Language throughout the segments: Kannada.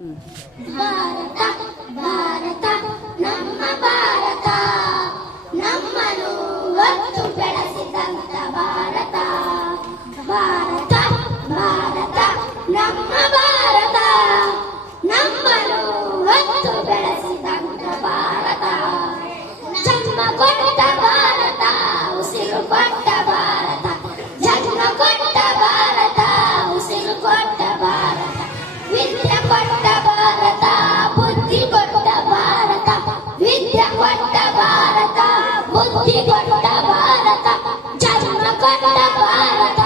ಭಾರತ ಭಾರತ ನಮ್ಮ ಭಾರತ, ನಮ್ಮನ್ನು ಒತ್ತು ಬೆಳೆಸಿದಂತ ಭಾರತ. ಭಾರತ ಭಾರತ ನಮ್ಮ ಭಾರತ, ನಮ್ಮನ್ನು ಒತ್ತು ಬೆಳೆಸಿದಂತ ಭಾರತ. ಜನ್ಮ ಕೊಟ್ಟ ಭಾರತ, ಉಸಿರು ಕೊಟ್ಟ ಭಾರತ. ಜನ್ಮ ಕೊಟ್ಟ ಭಾರತ, ಉಸಿರು ಕೊಟ್ಟ ಭಾರತ. ವಿದ್ಯೆ ಕೊಟ್ಟ ಭಾರತ, ಬುದ್ಧಿ ಕೊಟ್ಟ ಭಾರತ. ವಿದ್ಯೆ ಕೊಟ್ಟ ಭಾರತ, ಬುದ್ಧಿ ಕೊಟ್ಟ ಭಾರತ. ಜನ್ಮ ಕೊಟ್ಟ ಭಾರತ,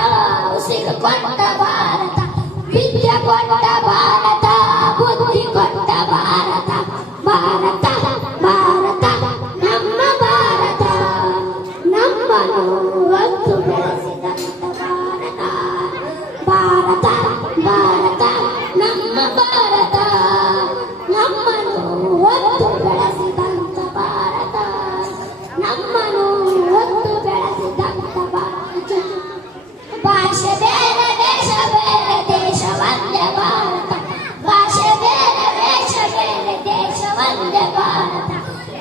ಉಸಿರು ಕೊಟ್ಟ ಭಾರತ. ವಿದ್ಯೆ ಕೊಟ್ಟ ಭಾರತ, ಬುದ್ಧಿ ಕೊಟ್ಟ ಭಾರತ. ಭಾರತ ಭಾರತ ನಮ್ಮ ಭಾರತ, ನಮ್ಮನ್ನು ಒತ್ತು ಬೆಳೆಸಿದಂತ ಭಾರತ. ಭಾರತ ಭಾರತ ನಮ್ಮ ಭಾರತ, ನಮ್ಮನ್ನು ಒತ್ತು ಬೆಳೆಸಿದಂತ ಭಾರತ. ನಮ್ಮನ್ನು ಒತ್ತು ಬೆಳೆಸಿದಂತ ಭಾರತ. ಭಾಷೆ ಬೇರೆ ದೇಶ ಬೇರೆ, ದೇಶ ಒಂದೇ ಭಾರತ. ಭಾಷೆ ಬೇರೆ ವೇಷ ಬೇರೆ, ದೇಶ ಒಂದೇ ಭಾರತ.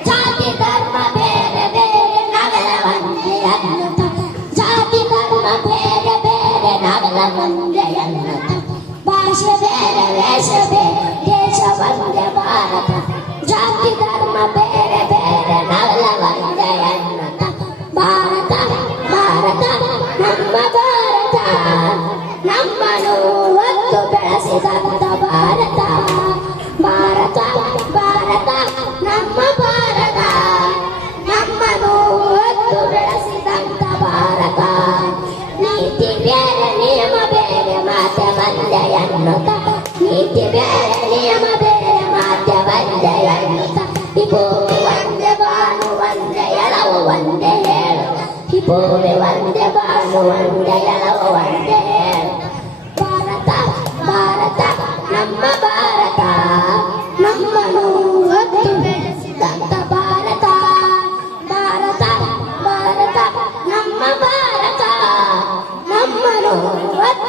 ಜಾತಿ ಧರ್ಮ ಬೇರೆ ಬೇರೆ, ನಾವೆಲ್ಲ ಒಂದೇ ಅನ್ನುತ್ತ. ಜಾತಿ ಧರ್ಮ ಬೇರೆ ಬೇರೆ, ನಾವೆಲ್ಲ ಒಂದೇ ಅನ್ನುತ್ತ. ಭಾಷೆ ಬೇರೆ ವೇಷ ಬೇರೆ, ದೇಶ ಒಂದೇ ಭಾರತ. ಜಾತಿ ಧರ್ಮ ಬೇರೆ ಬೇರೆ, ನಾವೆಲ್ಲ ಒಂದೇ ಅನ್ನುತ್ತ. ಭಾರತ ಭಾರತ ನಮ್ಮ ಭಾರತ, ನಮ್ಮನ್ನು ಒತ್ತು ಬೆಳೆಸಿದಂತ ಭಾರತ. ಭಾರತ ಭಾರತ ನಮ್ಮ ಭಾರತ, ನಮ್ಮನ್ನು ಒತ್ತು ಬೆಳೆಸಿದಂತ ಭಾರತ. ನೀತಿ ಬೇರೆ ನಿಯಮ ಬೇರೆ, ಮಾತೆ ಒಂದೇ ಎನ್ನುತ್ತ. ನೀತಿ ಬೇರೆ ನಿಯಮ ಬೇರೆ, ಮಾತೆ ಒಂದೇ ಎನ್ನುತ್ತ. ಈ ಭೂಮಿ ಒಂದೇ, ಬಾನು ಒಂದೇ, ಎಳವು ಒಂದೇ ಹೇಳು. ಈ ಭೂಮಿ ಒಂದೇ, ಬಾನು ಒಂದೇ, ಎಳವು ಒಂದೇ ಹೇಳು. ಭಾರತ ಭಾರತ ನಮ್ಮ ಭಾರತ, ನಮ್ಮನ್ನು ಒತ್ತು ಬೆಳೆಸಿದಂತ ಭಾರತ. ಭಾರತ ಭಾರತ ನಮ್ಮ ಭಾರತ, ನಮ್ಮನ್ನು ಒತ್ತು